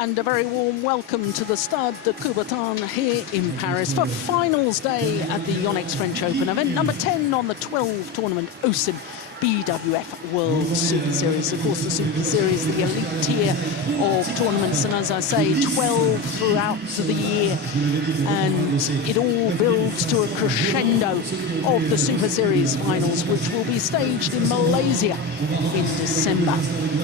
and a very warm welcome to the Stade de Coubertin here in Paris for finals day at the Yonex French Open, event number 10 on the 12 tournament OSIM BWF World Superseries. Of course, the Super Series, the elite tier of tournaments, and as I say, 12 throughout the year. And it all builds to a crescendo of the Super Series Finals, which will be staged in Malaysia in December.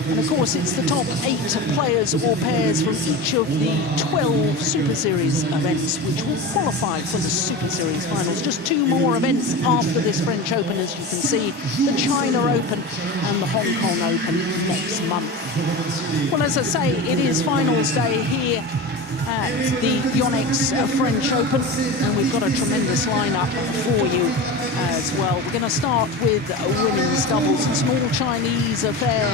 And of course, it's the top 8 players or pairs from each of the 12 Super Series events, which will qualify for the Super Series Finals. Just 2 more events after this French Open, as you can see, the China Open and the Hong Kong Open next month. Well, as I say, it is finals day here at the Yonex French Open, and we've got a tremendous lineup for you as well. We're going to start with women's doubles. It's an all-Chinese affair.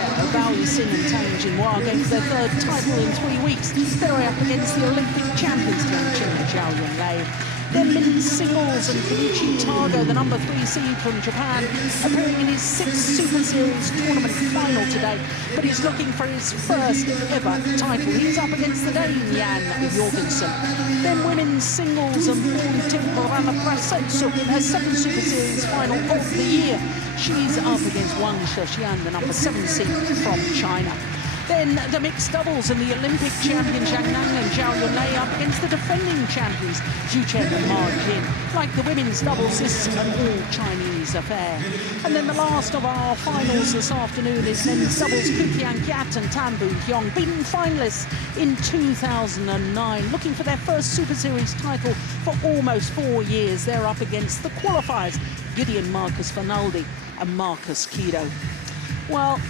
Yixin and Tang Jinhua going for their 3rd title in 3 weeks. They're up against the Olympic champions, Tian and Zhao Yunlei. Then men's singles, and Coubertin, the number 3 seed from Japan, appearing in his 6th Super Series tournament final today, but he's looking for his 1st ever title. He's up against the Dane, Yixin. Then women's singles, and in her 2nd Super Series final of the year. She's up against Wang Tian, the number 7 seed from China. Then the mixed doubles, and the Olympic champion Tang and Zhao Yunlei up against the defending champions Yixin and Ma Jin. Like the women's doubles, this is an all-Chinese affair. And then the last of our finals this afternoon is men's doubles. Tian and Tan Hyung, beaten finalists in 2009, looking for their 1st Super Series title for almost 4 years. They're up against the qualifiers, Gideon Marcus Fernaldi and Marcus Kido. Well,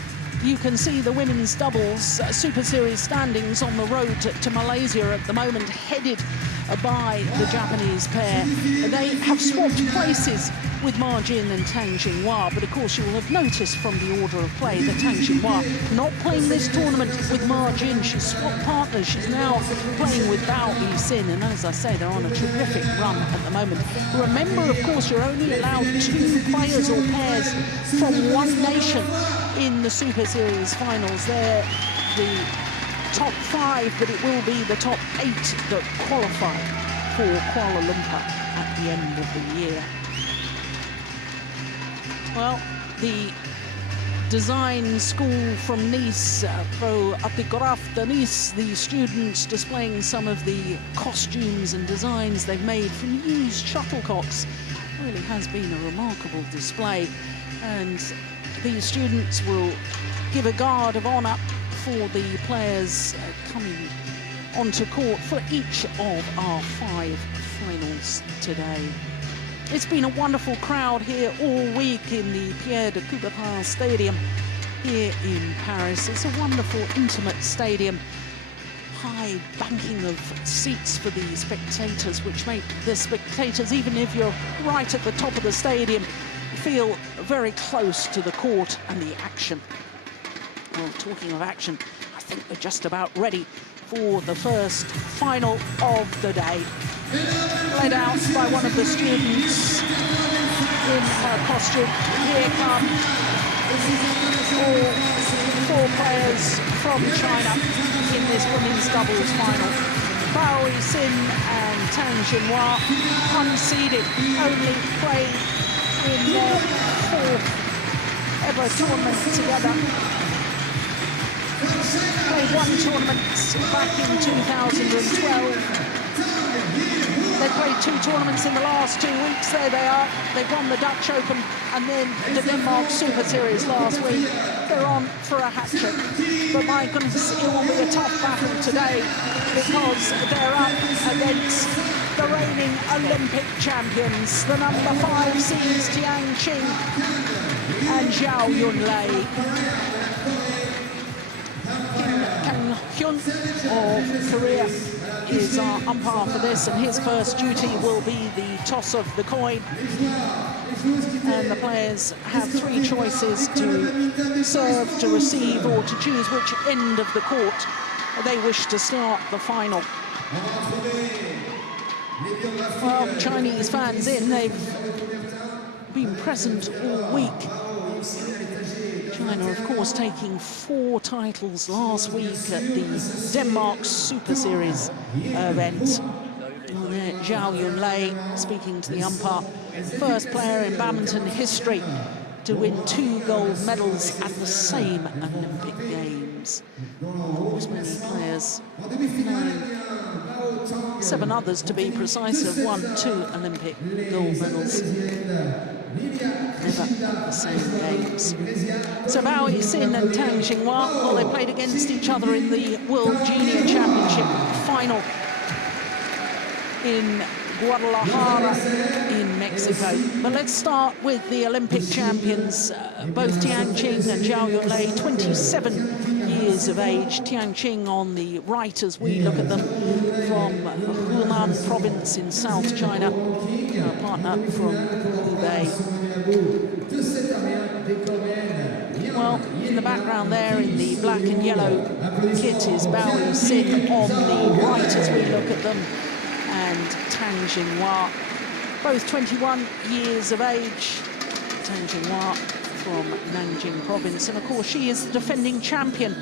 you can see the women's doubles Super Series standings on the road to Malaysia at the moment, headed by the Japanese pair. They have swapped places with Ma Jin and Tang Jinhua, but of course you will have noticed from the order of play that Tang Jinhua not playing this tournament with Ma Jin. She's swapped partners. She's now playing with Yixin, and as I say, they're on a terrific run at the moment. Remember, of course, you're only allowed 2 players or pairs from one nation in the Super Series Finals. They're the top 5, but it will be the top 8 that qualify for Kuala Lumpur at the end of the year. Well, the design school from Nice, Pro Apicographe de Nice, the students displaying some of the costumes and designs they've made from used shuttlecocks. Really has been a remarkable display, and these students will give a guard of honour for the players coming onto court for each of our 5 finals today. It's been a wonderful crowd here all week in the Pierre de Coubertin Stadium here in Paris. It's a wonderful, intimate stadium. High banking of seats for the spectators, which make the spectators, even if you're right at the top of the stadium, feel very close to the court and the action. Well, talking of action, I think we're just about ready for the first final of the day. Led out by one of the students in her costume. Here come all 4 players from China in this women's doubles final. Yixin and Tang Jinhua, unseeded, only played in their 4th ever tournament together. Played 1 tournament back in 2012. They played 2 tournaments in the last 2 weeks. There they are. They've won the Dutch Open and then the Denmark Super Series last week. They're on for a hat-trick. But my goodness, it will be a tough battle today, because they're up against the reigning Olympic champions, the number 5 seeds Tian and Zhao Yunlei. Hyun of Korea is our umpire for this, and his first duty will be the toss of the coin. And the players have 3 choices to serve, to receive, or to choose which end of the court they wish to start the final. Well, Chinese fans in, they've been present all week. China, of course, taking 4 titles last week at the Denmark Super Series event. And there, Zhao Yunlei speaking to the umpire, first player in badminton history to win 2 gold medals at the same Olympic Games. Of course, many players, 7 others to be precise, have won 2 Olympic gold medals. Never at the same games. So Bao Yixin and Tang Jinhua, well, they played against each other in the World Junior Championship final in Guadalajara in Mexico. But let's start with the Olympic champions, both Tian and Zhao Yunlei, 27 years of age. Tian on the right as we look at them, from Hunan province in South China, a partner from Hubei. Well, in the background there, in the black and yellow kit, is Bao Yixin on the right as we look at them, and Tang Jinhua, both 21 years of age. Tang Jinhua from Nanjing province, and of course she is the defending champion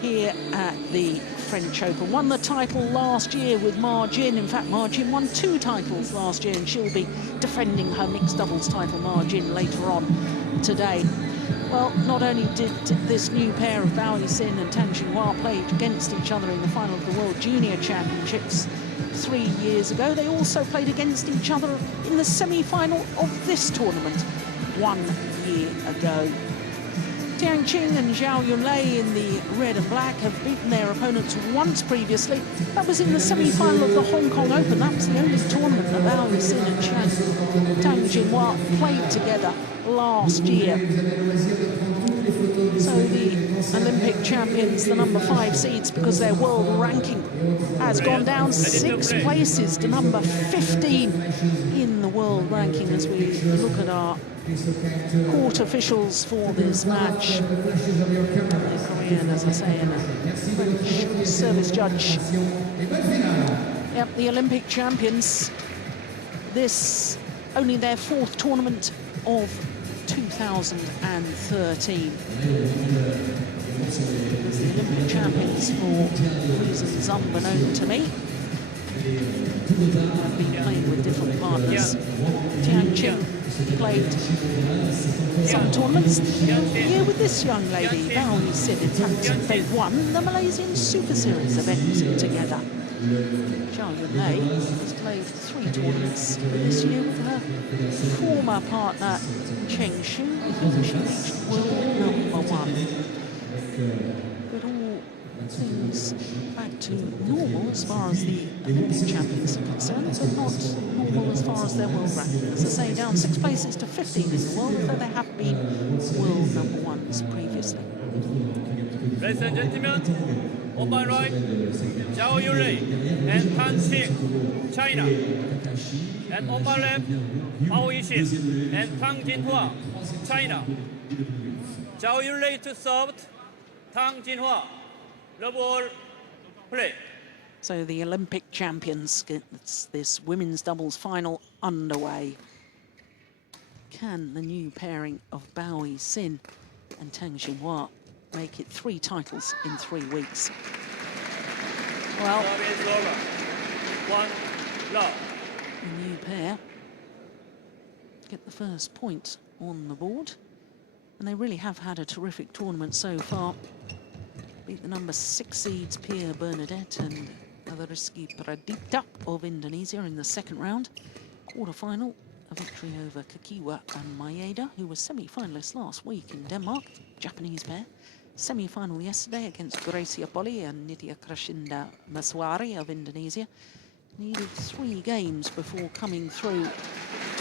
here at the French Open. Won the title last year with Ma Jin. In fact, Ma Jin won 2 titles last year, and she'll be defending her mixed doubles title, Ma Jin, later on today. Well, not only did this new pair of Bao Yixin and Tang Jinhua play against each other in the final of the World Junior Championships 3 years ago, they also played against each other in the semi-final of this tournament 1 year ago. Tian and Zhao Yunlei in the red and black have beaten their opponents once previously. That was in the semi-final of the Hong Kong Open. That was the only tournament that Bao Yixin and Tang Jinhua played together last year. So the Olympic champions, the number 5 seeds, because their world ranking has gone down 6 places to number 15 in the world ranking as we look at our court officials for this match. The Korean, as I say, and a French service judge. Yep, the Olympic champions. This only their 4th tournament of 2013. As the Olympic champions, for reasons unbeknown to me, have been playing with different partners. Tian played some tournaments here with this young lady, Bao Yixin. In fact, they won the Malaysian Super Series event together. Zhao Yunlei has played 3 tournaments this year with her former partner Cheng Shu, with whom she reached world number 1. But all things back to normal as far as the Olympic champions are concerned, but not normal as far as their world ranking. As I say, down 6 places to 15 in the world, though they have been world number 1s previously. Ladies and gentlemen, on my right, Zhao Yunlei and Tang Qing, China. And on my left, Bao Yixin and Tang Jinhua, China. Zhao Yunlei to serve, Tang Jinhua, the ball, play. So the Olympic champions get this women's doubles final underway. Can the new pairing of Bao Yixin and Tang Jinhua make it 3 titles in 3 weeks? Well, the new pair get the first point on the board, and they really have had a terrific tournament so far. Beat the number 6 seeds Pierre Bernadette and Rizky Pradipta of Indonesia in the 2nd round. Quarter-final, a victory over Kakiwa and Maeda, who were semi-finalists last week in Denmark, Japanese pair. Semi-final yesterday against Gracia Poli and Nitya Krashinda Maswari of Indonesia. Needed 3 games before coming through.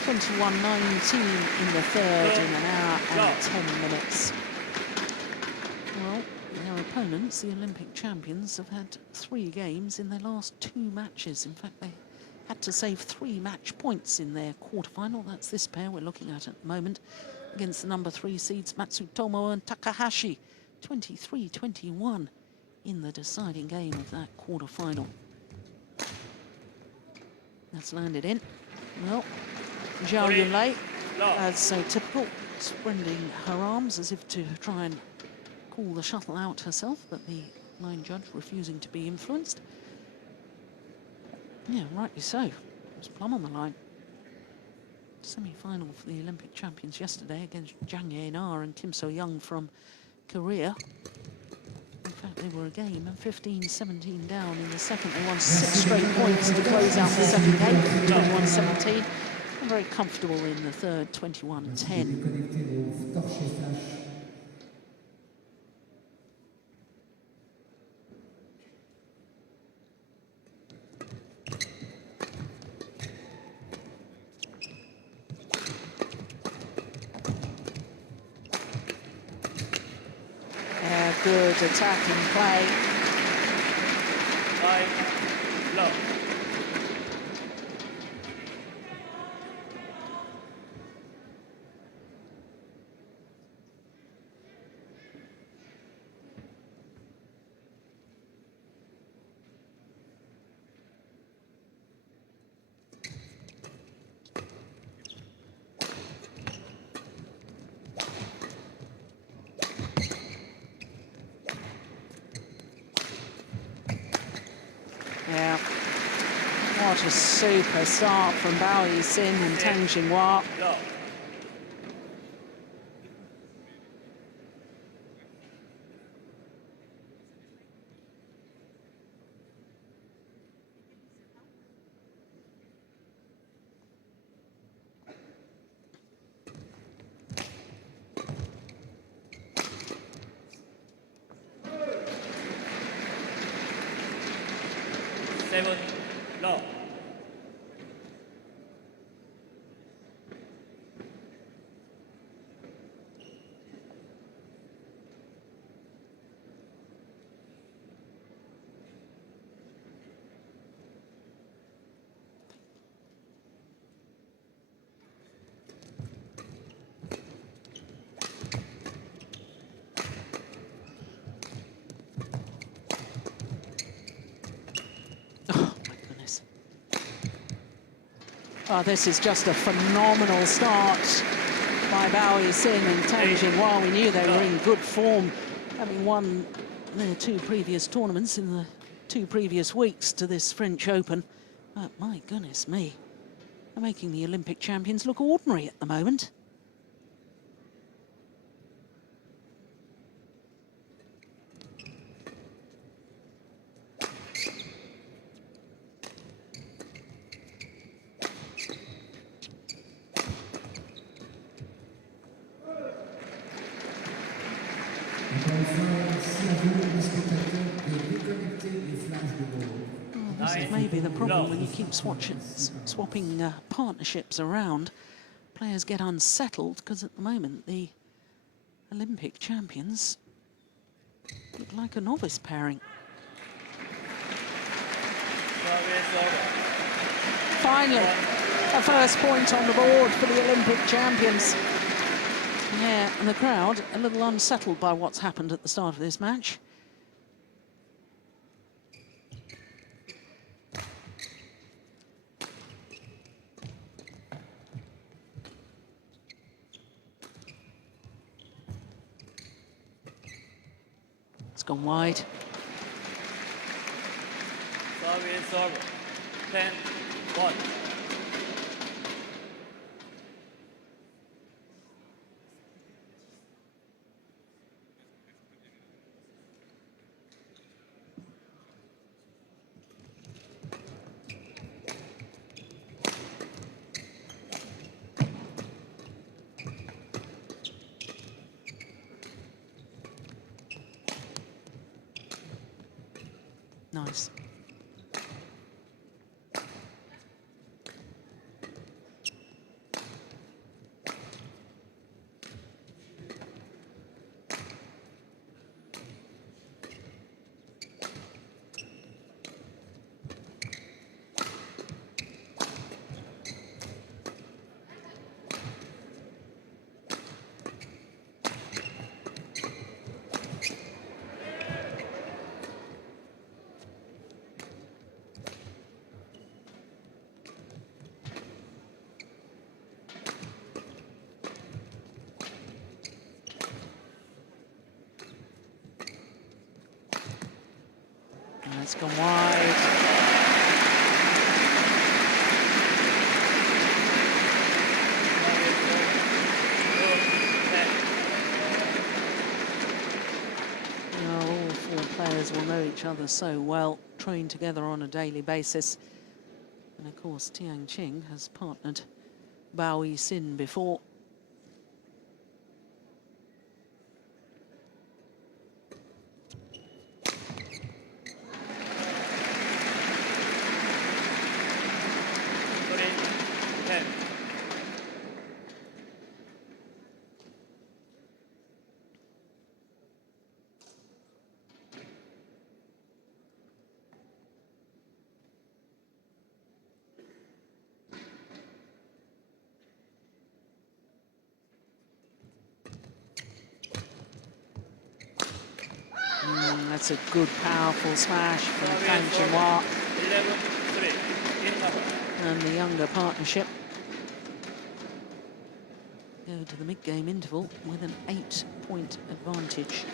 21-19 in the 3rd in an hour and 10 minutes. Well, their opponents, the Olympic champions, have had 3 games in their last 2 matches. In fact, they had to save 3 match points in their quarterfinal. That's this pair we're looking at the moment, against the number 3 seeds Matsutomo and Takahashi. 23-21 in the deciding game of that quarterfinal. That's landed in. Well, Zhao Yunlei, as so typical, spreading her arms as if to try and call the shuttle out herself, but the line judge refusing to be influenced. Yeah, rightly so. It was plumb on the line. Semi-final for the Olympic champions yesterday against Zhang Yenar and Kim So-young from Korea. In fact, they were a game and 15-17 down in the second. They won 6 straight points to close out the second game, 21-17. And very comfortable in the third, 21-10. Good attacking play. 5 love. Yeah. What a super start from Bao Yixin and Tang Jinhua. Love. Seven, love. Oh, this is just a phenomenal start by Bao Yixin and Tang Jinhua. We knew they were in good form, having won their 2 previous tournaments in the 2 previous weeks to this French Open. But my goodness me, they're making the Olympic champions look ordinary at the moment. This is maybe the problem when you keep swapping partnerships around. Players get unsettled because at the moment the Olympic champions look like a novice pairing. Finally, a first point on the board for the Olympic champions. Yeah, and the crowd a little unsettled by what's happened at the start of this match. It's gone wide. Serve. 10-1. Nice. It's gone wide. All four players will know each other so well, train together on a daily basis. And of course, Tian has partnered Bao Yixin before. That's a good, powerful smash from Jinhua. 11-3. And the younger partnership go to the mid-game interval with an 8-point advantage.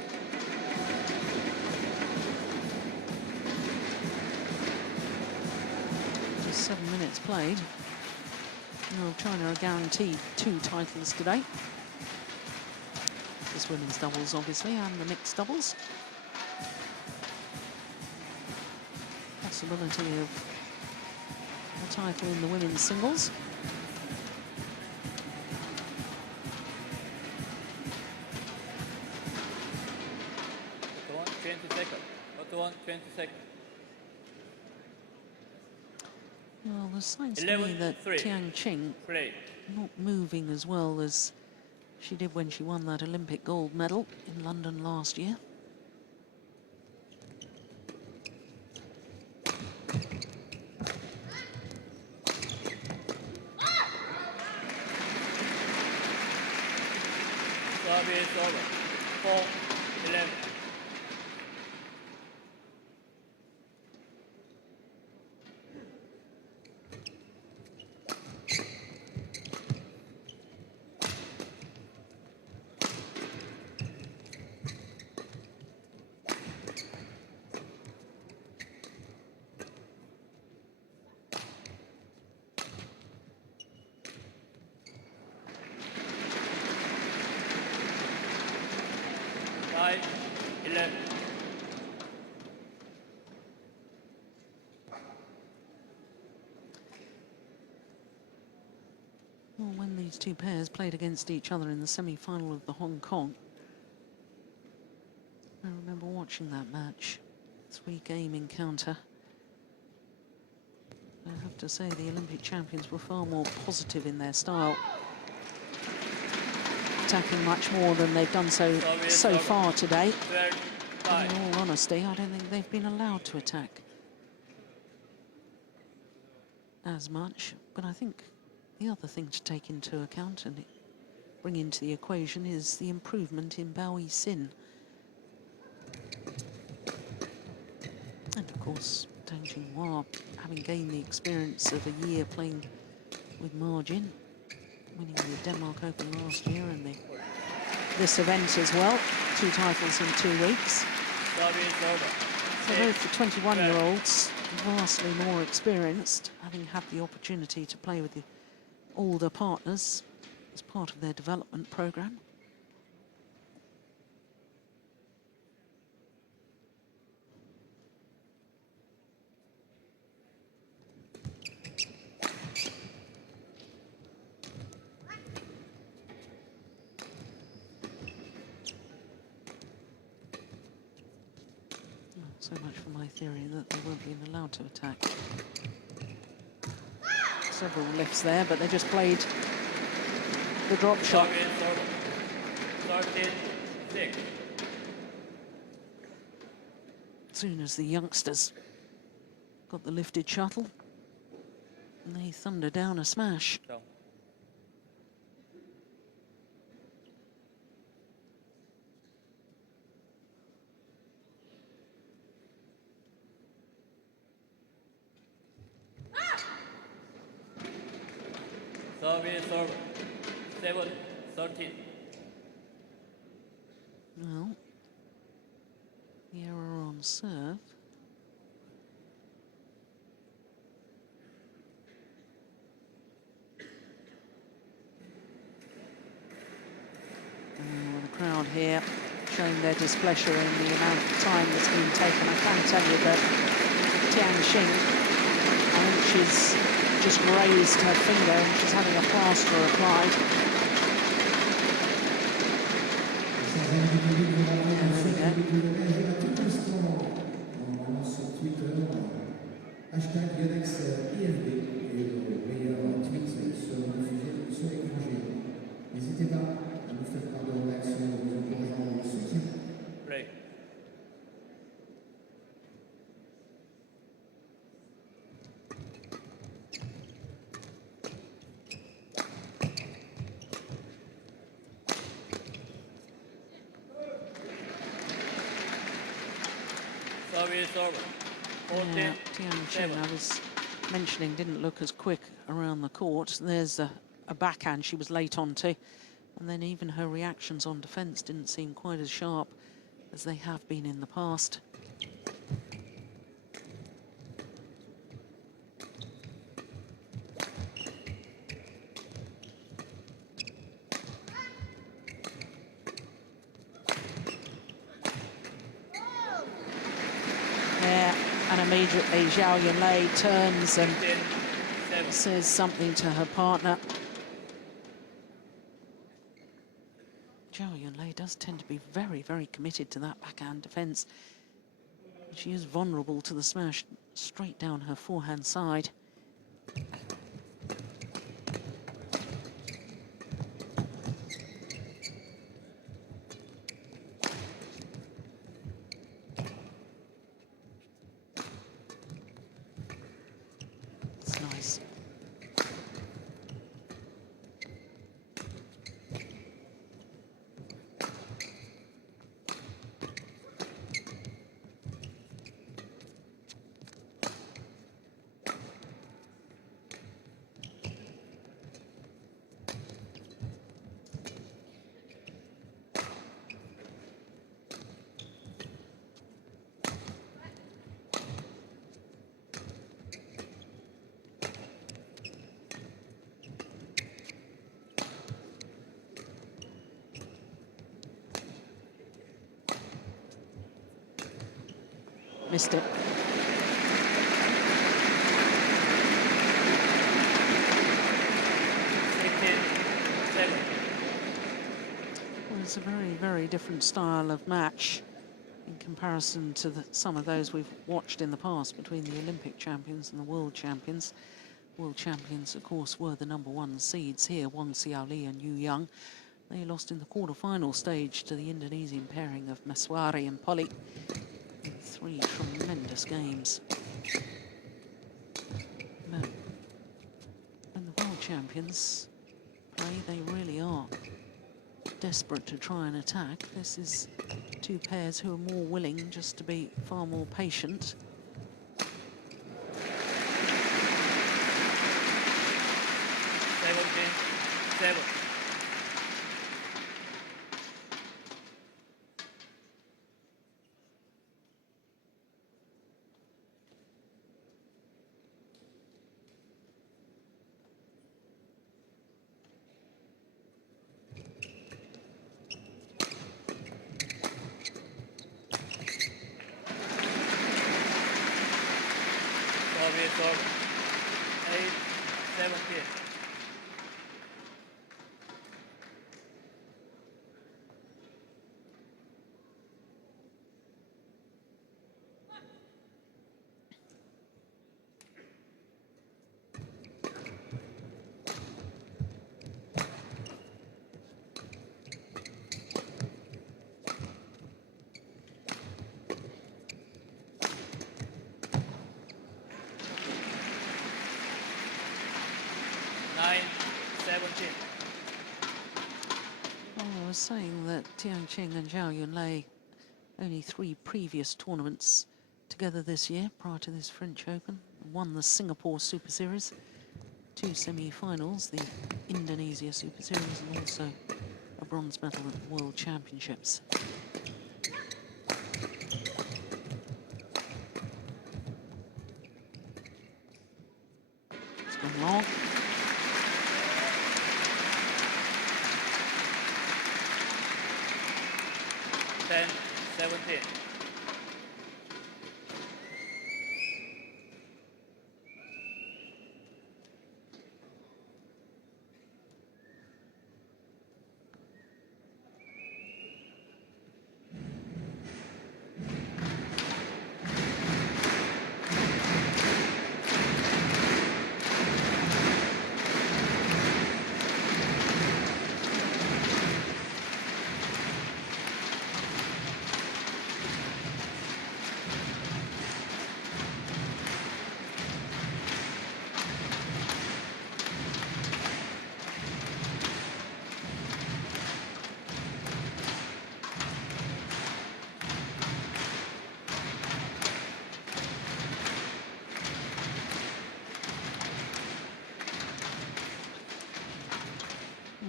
Just 7 minutes played. Well, China are guaranteed 2 titles today. This women's doubles, obviously, and the mixed doubles. Possibility of a title in the women's singles. Not 20 seconds. Not 20 seconds. Well, there's signs to me that Tian not moving as well as she did when she won that Olympic gold medal in London last year. Service over. 4-11. Well, when these two pairs played against each other in the semi-final of the Hong Kong, I remember watching that match. 3-game encounter. I have to say the Olympic champions were far more positive in their style, attacking much more than they've done so far today. In all honesty, I don't think they've been allowed to attack as much. But I think the other thing to take into account and bring into the equation is the improvement in Bao Yixin. And of course, Tang Jinhua, having gained the experience of a year playing with margin, winning the Denmark Open last year and this event as well. 2 titles in 2 weeks. So both the 21-year-olds, vastly more experienced, having had the opportunity to play with the older partners as part of their development program. So much for my theory that they weren't being allowed to attack. Several lifts there, but they just played the drop shot. 13-6. As soon as the youngsters got the lifted shuttle, and they thunder down a smash. Zhao. Service over. 7-13. Well, the error on serve here, showing their displeasure in the amount of time that's been taken. I can tell you that Tian, I think she's just grazed her finger and she's having a plaster applied. There we go. Hashtag Yonex IFB et le meilleur tweet seront diffusés sur l'écran géant. N'hésitez pas à nous faire part de vos réactions, de vos encouragements, de vos soutiens. Play. Service over. Yeah, Tian, I was mentioning, didn't look as quick around the court. There's a backhand she was late onto, and then even her reactions on defence didn't seem quite as sharp as they have been in the past. And immediately Zhao Yunlei turns and says something to her partner. Zhao Yunlei does tend to be very, very committed to that backhand defence. She is vulnerable to the smash straight down her forehand side. Missed it. Well, it's a very, very different style of match in comparison to some of those we've watched in the past between the Olympic champions and the world champions. World champions, of course, were the #1 seeds here, Wang Xiaoli and Yu Yang. They lost in the quarter-final stage to the Indonesian pairing of Maswari and Polly. 3 tremendous games. But when the world champions play, they really are desperate to try and attack. This is 2 pairs who are more willing just to be far more patient. Seven. Well, I was saying that Tian and Zhao Yunlei, only 3 previous tournaments together this year prior to this French Open, won the Singapore Super Series, 2 semi-finals, the Indonesia Super Series, and also a bronze medal at the World Championships. It's gone long. 10-17.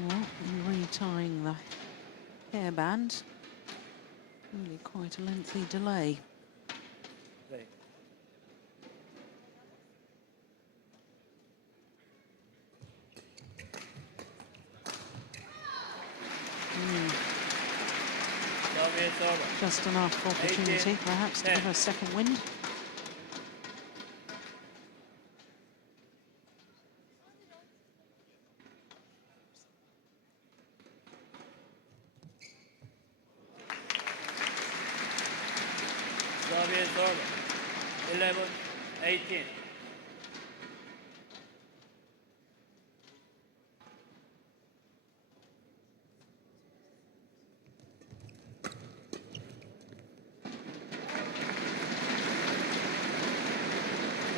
Well, retying the hairband. Really quite a lengthy delay. Play. Service over. Just enough opportunity, 18, perhaps, to 10. give her a second wind. Service over. 11-18.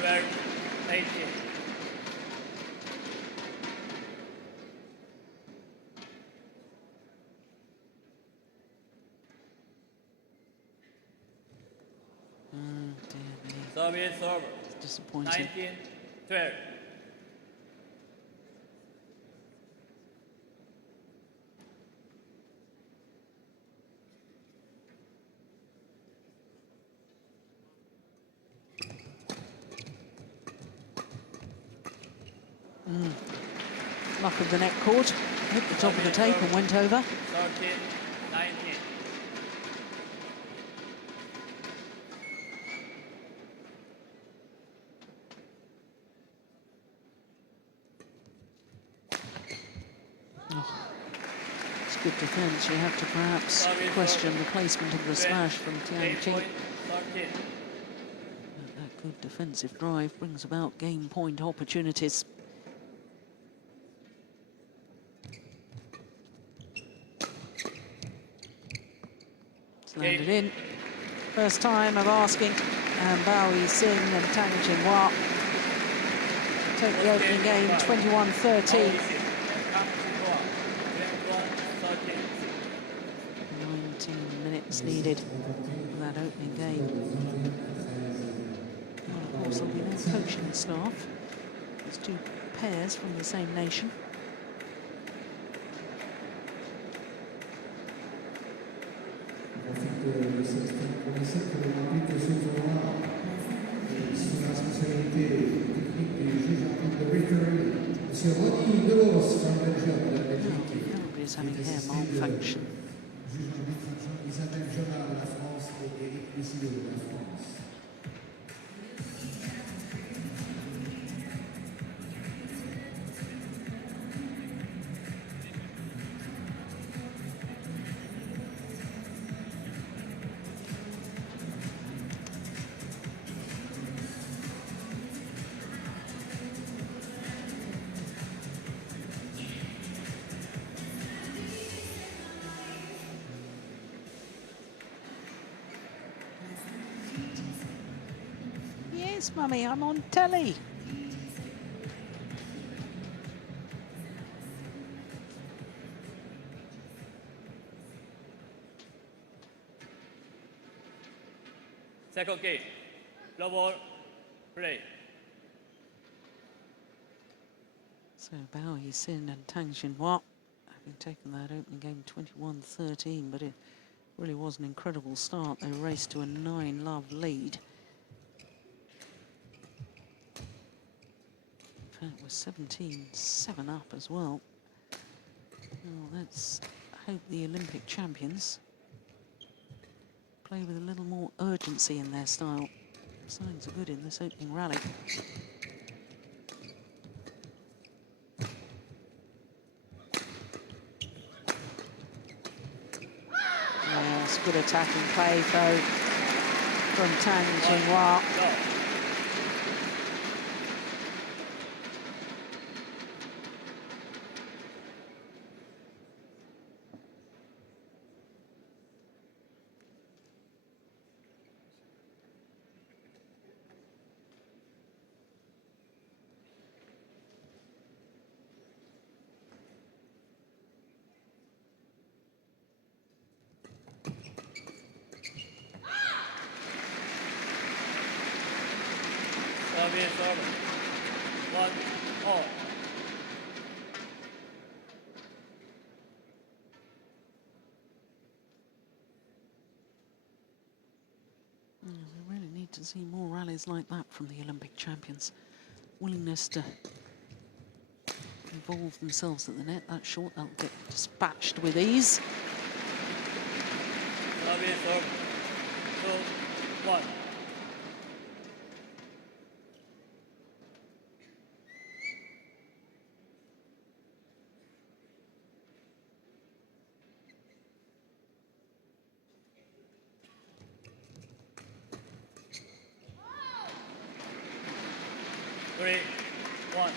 Well, 18. Dear me, Service over. it's disappointing. 19-12. Luck of the net cord. Hit the top of the tape and went over. 13-19. It's good defence. You have to perhaps question the placement of the smash from Tian. 8-13. That good defensive drive brings about game point opportunities. It's landed in. First time of asking, and Yixin and Tang Jinhua take the opening game 21-13. 19 minutes needed for that opening game. And of course, there'll be no coaching staff. It's two pairs from the same nation. Le premier set pour le rapide de ce tournoi sous la responsabilité technique du juge arbitre de referee, M. Ronnie Devos from Belgium, de la Belgique. Nobody's having hair malfunction. Juge arbitre Isabelle Jonard de la France et Éric Lucillo de la France. Yes, Mummy, I'm on telly. Second game. Love ball. Play. So Yixin and Tang Jinhua having taken that opening game 21-13, but it really was an incredible start. They raced to a 9-love lead. In fact, it was 17-7 up as well. Well, let's hope the Olympic champions play with a little more urgency in their style. Signs are good in this opening rally. Yes, good attacking play though from Tang and Jinhua. Service over. 1-all. We really need to see more rallies like that from the Olympic champions. Willingness to involve themselves at the net. That short, they'll get dispatched with ease. Service over. 2-1. Three, one.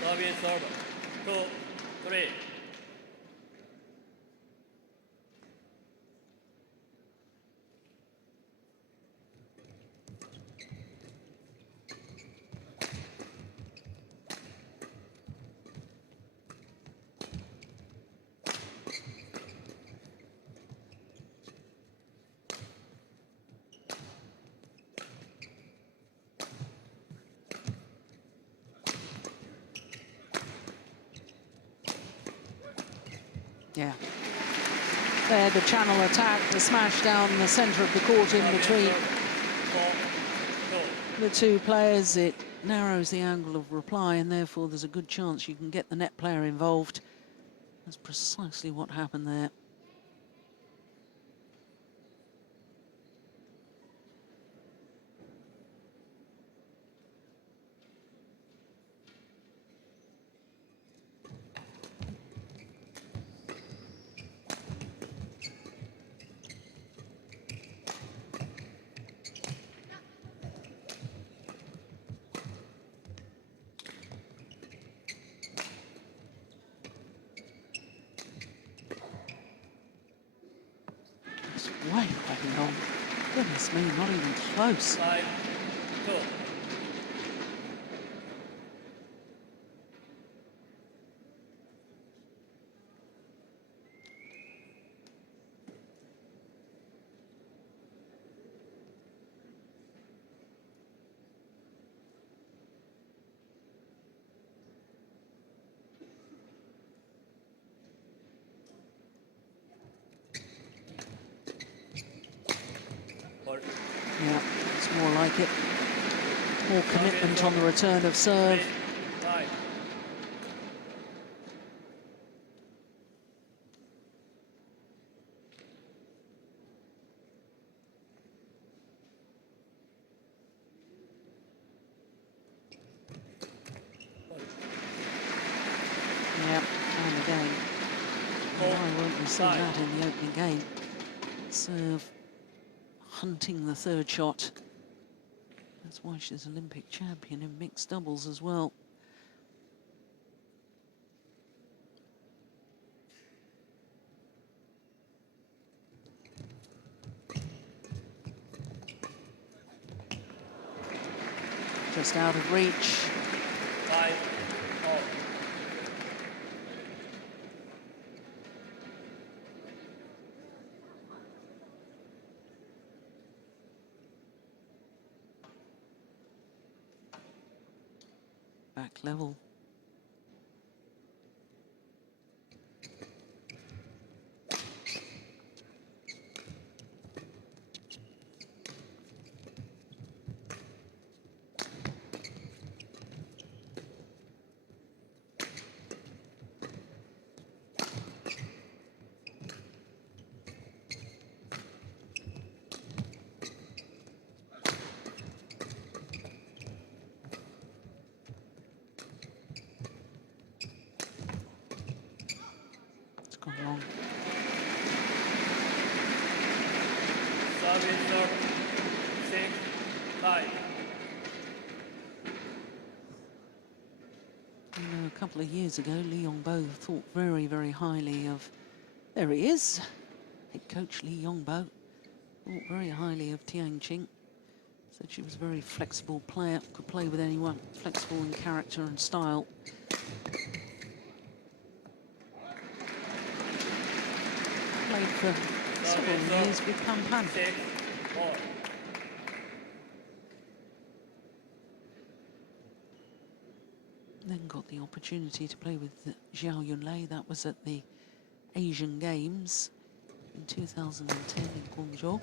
Service over. 2-3. Yeah. There, the channel attack, the smash down the centre of the court in between the two players. It narrows the angle of reply, and therefore there's a good chance you can get the net player involved. That's precisely what happened there. Way long. Goodness me, not even close. 5-2. Yeah, it's more like it. More commitment on the return of serve. 5. Yeah, and again. Why won't we see that in the opening game? Serve hunting the third shot. That's why she's Olympic champion in mixed doubles as well. Just out of reach. 5-all. back level. Wrong. Service serve 6-5. A couple of years ago, Li Yongbo thought very, very highly of... There he is. Head coach Li Yongbo thought very highly of Tian. Said she was a very flexible player, could play with anyone, flexible in character and style. Played for several years with Pan. 6-4. Then got the opportunity to play with Zhao Yunlei. That was at the Asian Games in 2010 in Guangzhou.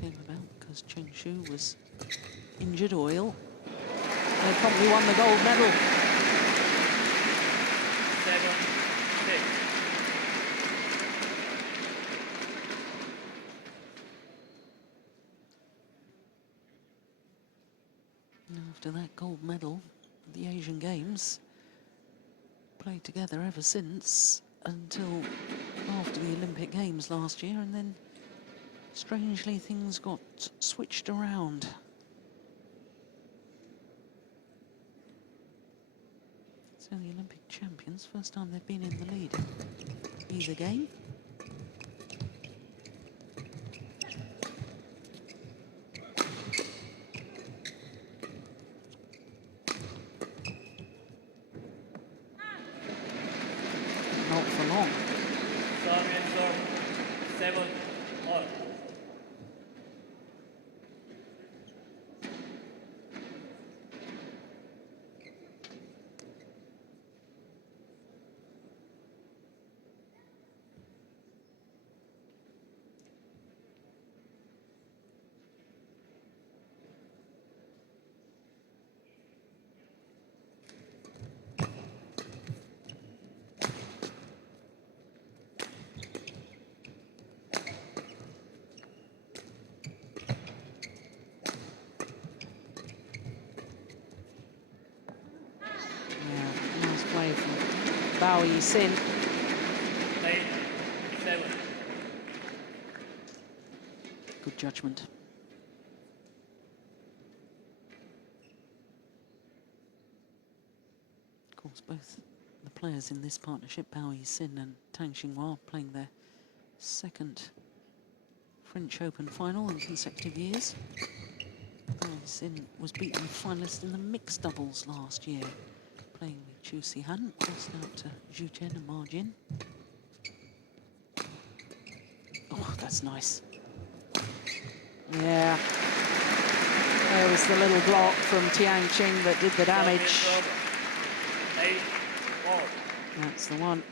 Came about because Cheng Shu was injured or ill. They probably won the gold medal. 7-6. After that gold medal at the Asian Games, played together ever since until after the Olympic Games last year, and then strangely things got switched around. So the Olympic champions, first time they've been in the lead in either game. Not for long. Serve 7-all. Yixin. 8-7. Good judgment. Of course, both the players in this partnership, Yixin and Tang, playing their second French Open final in consecutive years. Yixin was beaten finalist in the mixed doubles last year, playing with Chu Sihan, lost out to Zhu Chen and Ma Jin. Oh, that's nice. Yeah. There was the little block from Tian that did the damage. 8-4. That's the one.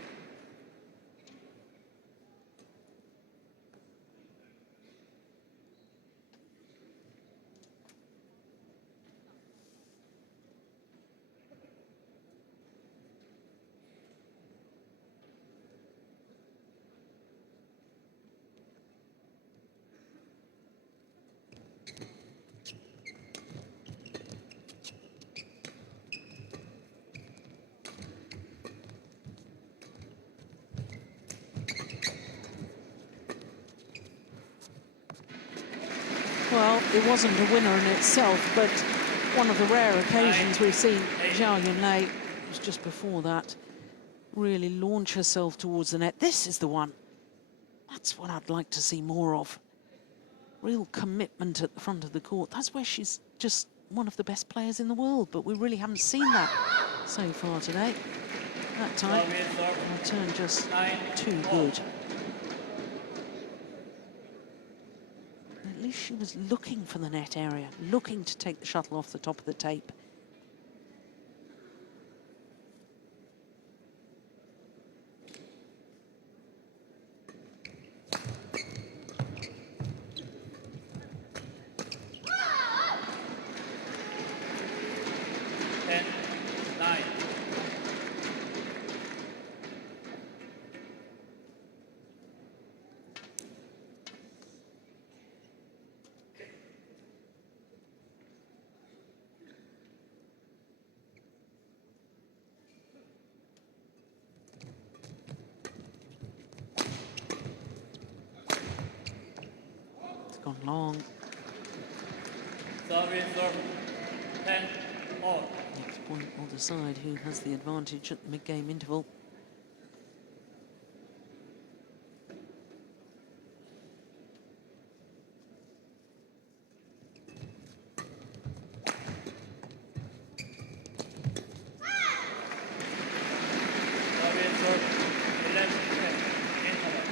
Well, it wasn't a winner in itself, but one of the rare occasions we've seen Zhao Yunlei, was just before that, really launch herself towards the net. This is the one. That's what I'd like to see more of. Real commitment at the front of the court. That's where she's just one of the best players in the world, but we really haven't seen that so far today. That time, her turn just too good. At least she was looking for the net area, looking to take the shuttle off the top of the tape. Gone long. Service serve. 10 all. Next point will decide who has the advantage at the mid-game interval. Service serve. 11 10. Interval.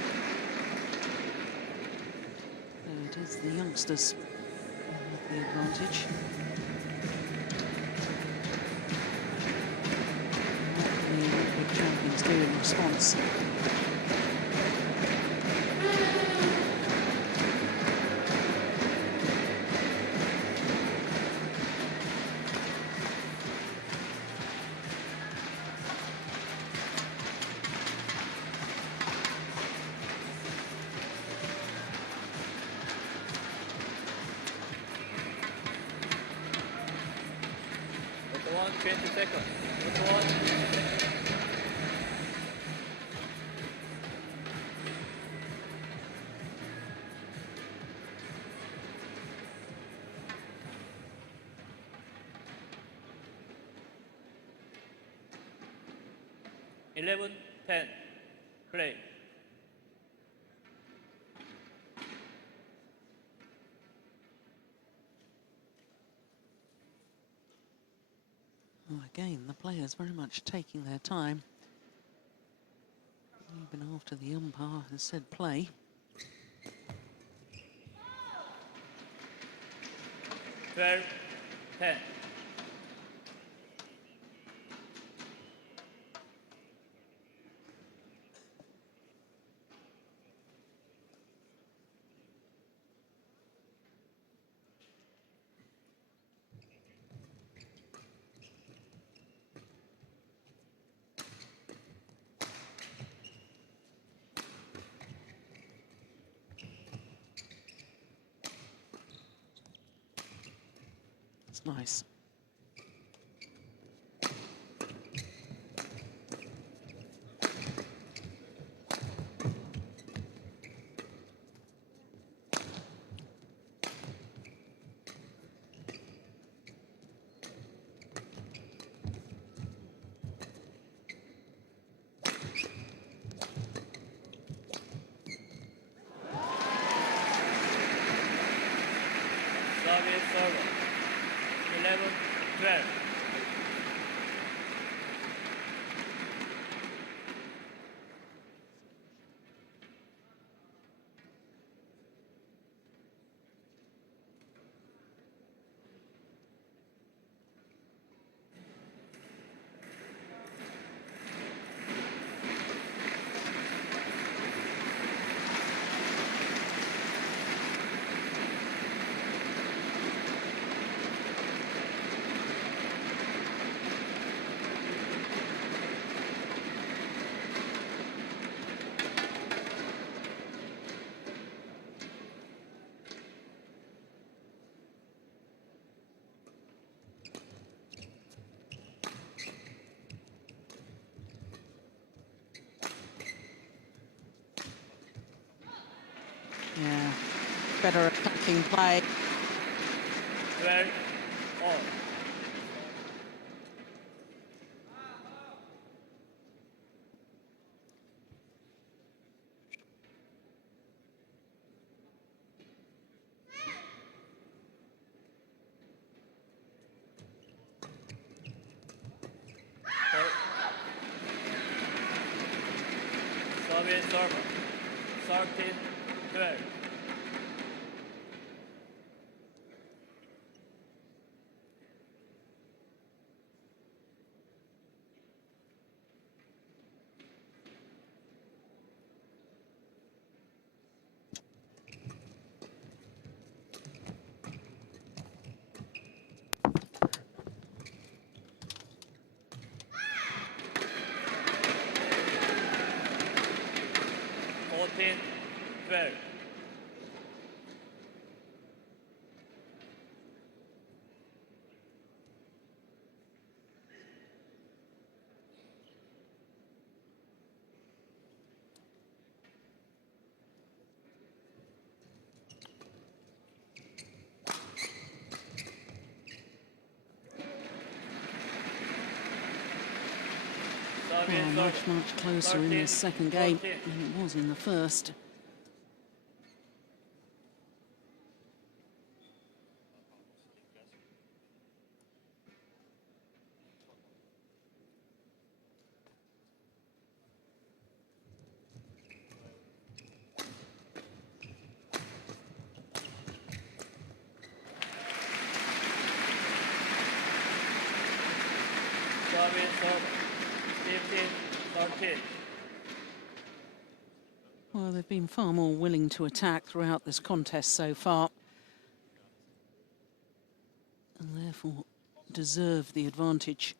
There it is, the youngsters have the advantage. What can the Olympic champions do in response? Put one, 20 seconds. Put one. 11, 10. Play. Well, again, the players very much taking their time. Even after the umpire has said play. 12, 10. It's nice. Service server. 11, 12. Yeah, better attacking play. 12, all. Service server. 13, 12. 14-12. Oh, much closer in this second game than it was in the first. Well, they've been far more willing to attack throughout this contest so far, and therefore deserve the advantage.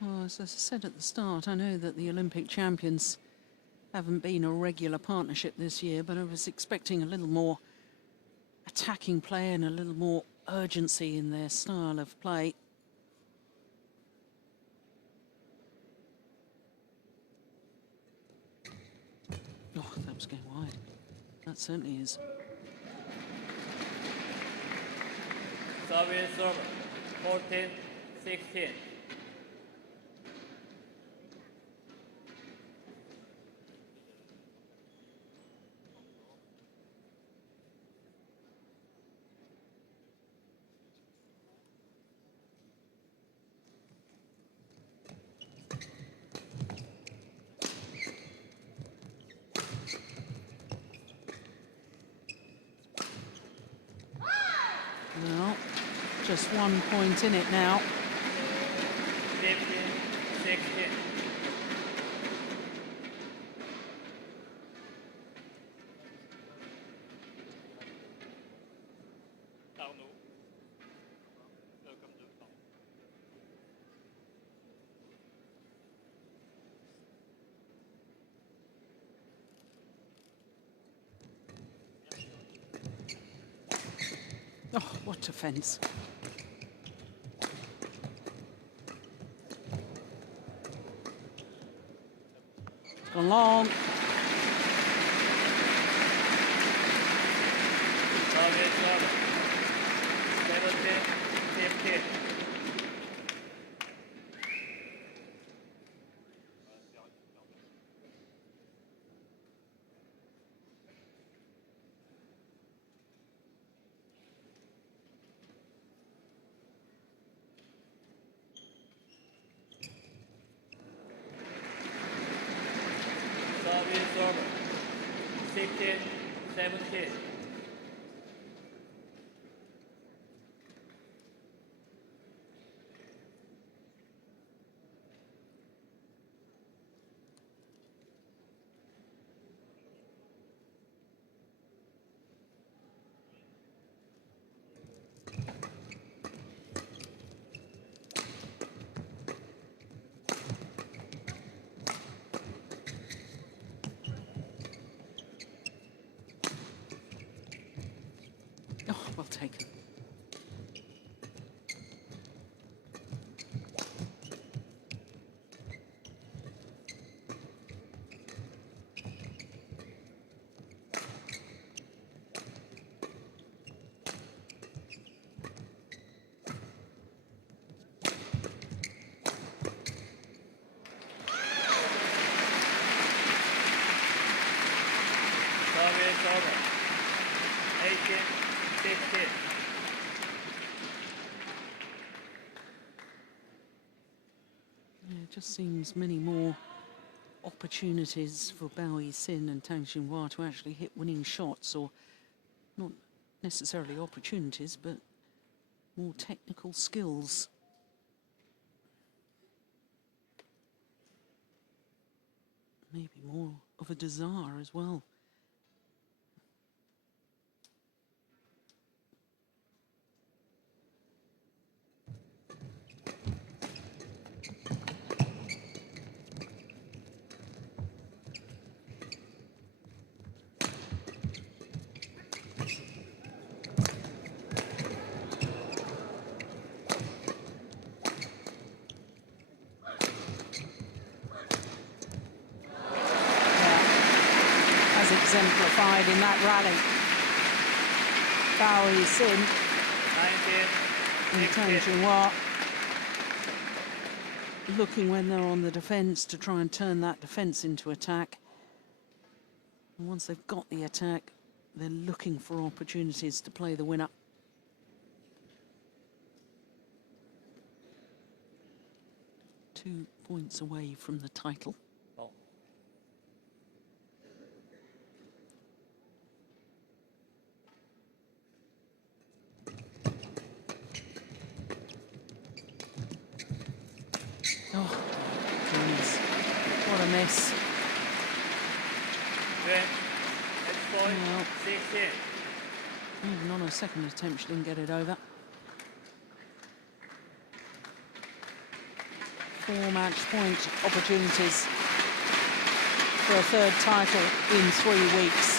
Well, as I said at the start, I know that the Olympic champions haven't been a regular partnership this year, but I was expecting a little more attacking play and a little more urgency in their style of play. Oh, that was going wide. That certainly is. Service over, 14-16. Well, just 1 point in it now. 15-16. Oh, what defence. It's gone long. Service over, 17-15. Service over, 16-17. Oh, well taken. Service over, 18-16. Yeah, it just seems many more opportunities for Yixin and Tang to actually hit winning shots, or not necessarily opportunities, but more technical skills. Maybe more of a desire as well. Exemplified in that rally. Bao Yixin and Tang Jinhua looking when they're on the defence to try and turn that defence into attack. And once they've got the attack, they're looking for opportunities to play the winner. Two points away from the title. Oh, goodness. What a miss. Well, even on a second attempt, she didn't get it over. 4 match point opportunities for a third title in 3 weeks.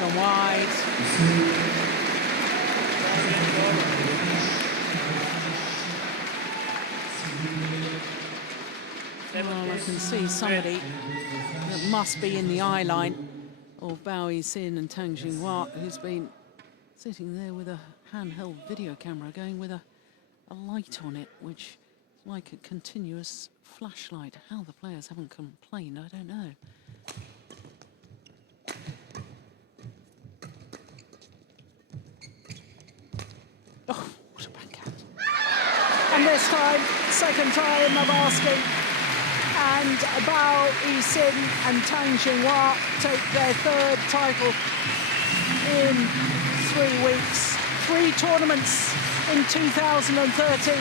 Gone wide. Well, I can see somebody that must be in the eye line of Bao Yixin and Tang Jinhua, who's been sitting there with a handheld video camera going with a light on it, which is like a continuous flashlight. How the players haven't complained, I don't know. Oh, what a backhand. And this time, second time of asking. And Bao Yixin and Tang Jinhua take their third title in 3 weeks. 3 tournaments in 2013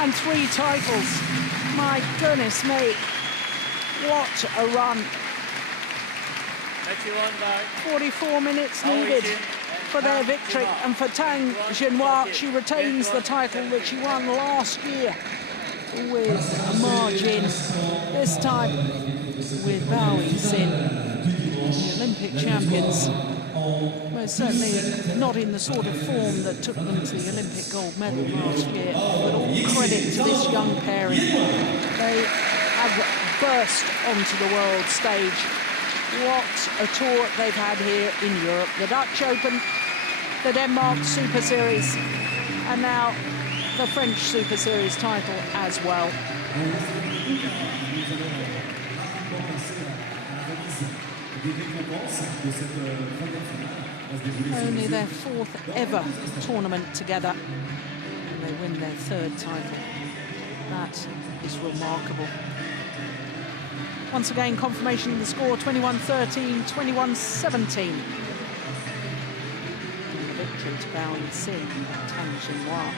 and 3 titles. My goodness me, what a run. 44 minutes needed for their victory, and for Tang Jinhua, she retains the title that she won last year with a margin, this time with Bao Yixin, the Olympic champions. Most certainly not in the sort of form that took them to the Olympic gold medal last year, but all credit to this young pairing. They have burst onto the world stage. What a tour they've had here in Europe. The Dutch Open, the Denmark Super Series, and now the French Super Series title as well. Only their 4th ever tournament together, and they win their 3rd title. That is remarkable. Once again, confirmation of the score, 21-13, 21-17. The victory to Bao Yixin and Tang Jinhua.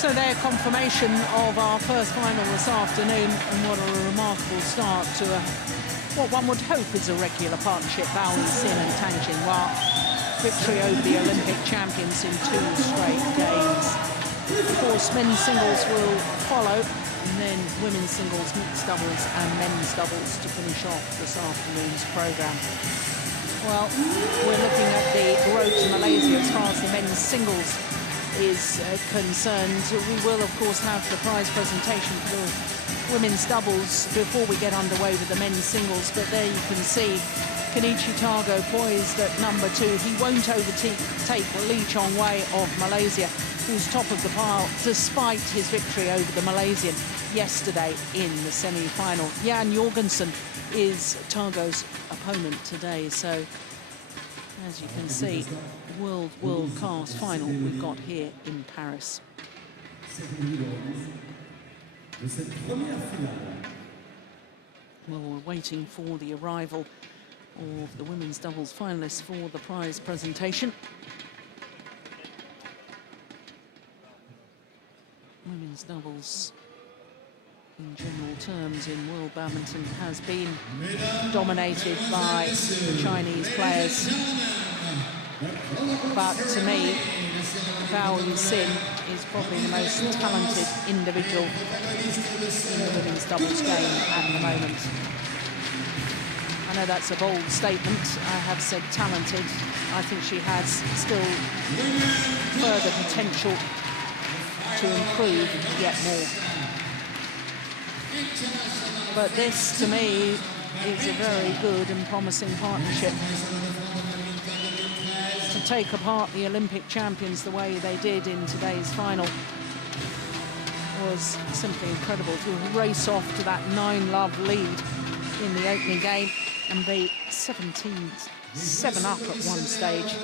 So their confirmation of our first final this afternoon, and what a remarkable start to what one would hope is a regular partnership. Yixin and Tang Jinhua, victory over the Olympic champions in 2 straight days. Of course, men's singles will follow, and then women's singles, mixed doubles and men's doubles to finish off this afternoon's programme. Well, we're looking at the road to Malaysia as far as the men's singles is concerned. We will, of course, have the prize presentation for the women's doubles before we get underway with the men's singles. But there you can see Kenichi Tago poised at number 2. He won't overtake Lee Chong-wei of Malaysia, who's top of the pile, despite his victory over the Malaysian yesterday in the semi-final. Jan Jorgensen is Tago's opponent today, so as you can see, world-class final we've got here in Paris. Well, we're waiting for the arrival of the women's doubles finalists for the prize presentation. Women's doubles, in general terms, in world badminton has been dominated by the Chinese players. But to me, Yixin is probably the most talented individual in the women's doubles game at the moment. I know that's a bold statement. I have said talented. I think she has still further potential to improve yet more. But this, to me, is a very good and promising partnership. To take apart the Olympic champions the way they did in today's final was simply incredible. To race off to that 9-love lead in the opening game and be 17-7 up at one stage.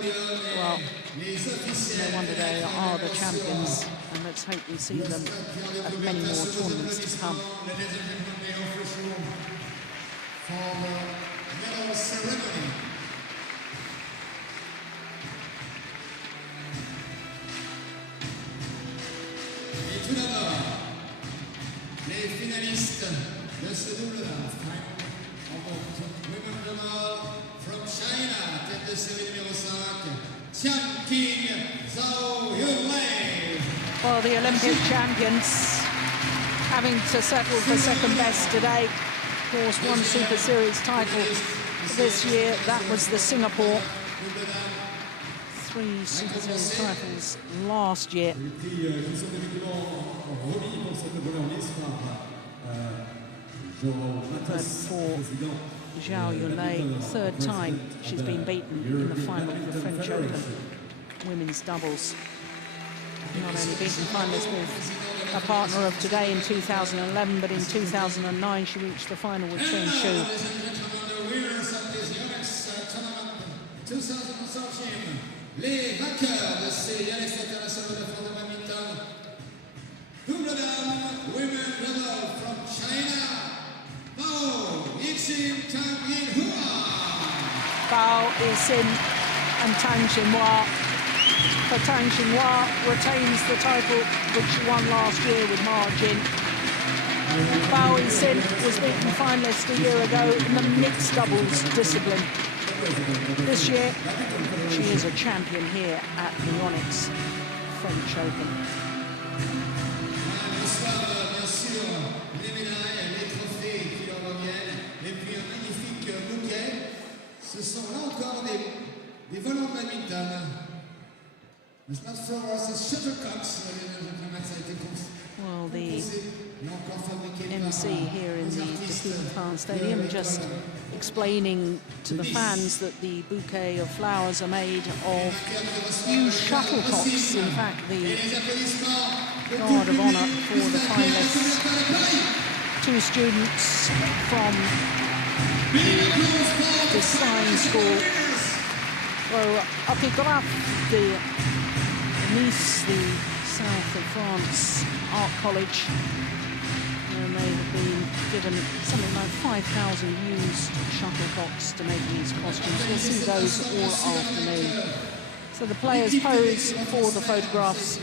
Well, no wonder they are the champions, and let's hope we see them at many more tournaments to come. Et tout d'abord, les finalistes de ce double remportent women double from China, tête de série numéro 5, Tian, Qing, Zhao, Yunlei. Well, the Olympic champions having to settle for second best today. Of course, one Super Series title this year. That was the Singapore. 3 Super Series titles last year. But for Zhao Yunlei, 3rd time she's been beaten in the final of the French Open women's doubles. Not only beaten finalists with a partner of today in 2011, but in 2009 she reached the final with Chen Shu. Les vainqueurs de ces Yonex internationaux de France de badminton, double dame, women double from China, Yixin, Tang, Jinhua. Yixin and Tang Jinhua. For Tang Jinhua retains the title which she won last year with margin. Yixin was beaten finalist a year ago in the mixed doubles discipline. This year, she is a champion here at the Yonex French Open. Bien sûr, les médailles, les trophées qui leur reviennent, et puis un magnifique bouquet. Ce sont là encore des volants de badminton. It's not flowers, it's shuttlecocks. Well, the MC here in the Coubertin Stadium just explaining to the fans that the bouquet of flowers are made of huge shuttlecocks. In fact, the guard of honour for the finalists, 2 students from the this science school. Well, Apicraf, the Nice, the south of France art college, and they have been given something like 5,000 used shuttlecocks to make these costumes. We'll see those all afternoon. So the players pose for the photographs.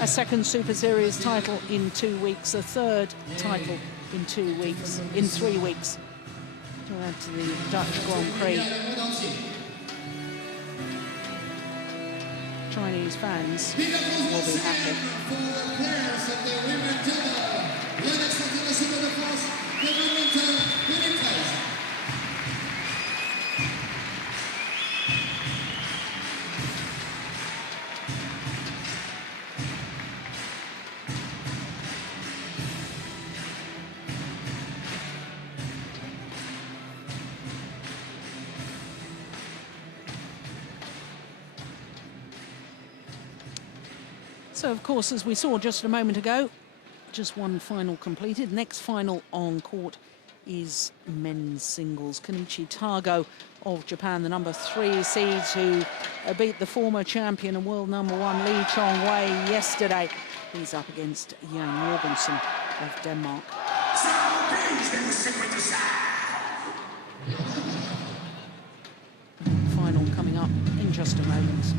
A second Super Series title in 2 weeks, a third title in 2 weeks, in 3 weeks, to add to the Dutch Grand Prix. Chinese fans will be happy. So, of course, as we saw just a moment ago, just one final completed. Next final on court is men's singles. Kenichi Tago of Japan, the number 3 seeds who beat the former champion and world number 1 Lee Chong-wei yesterday. He's up against Jan Jorgensen of Denmark. Final coming up in just a moment.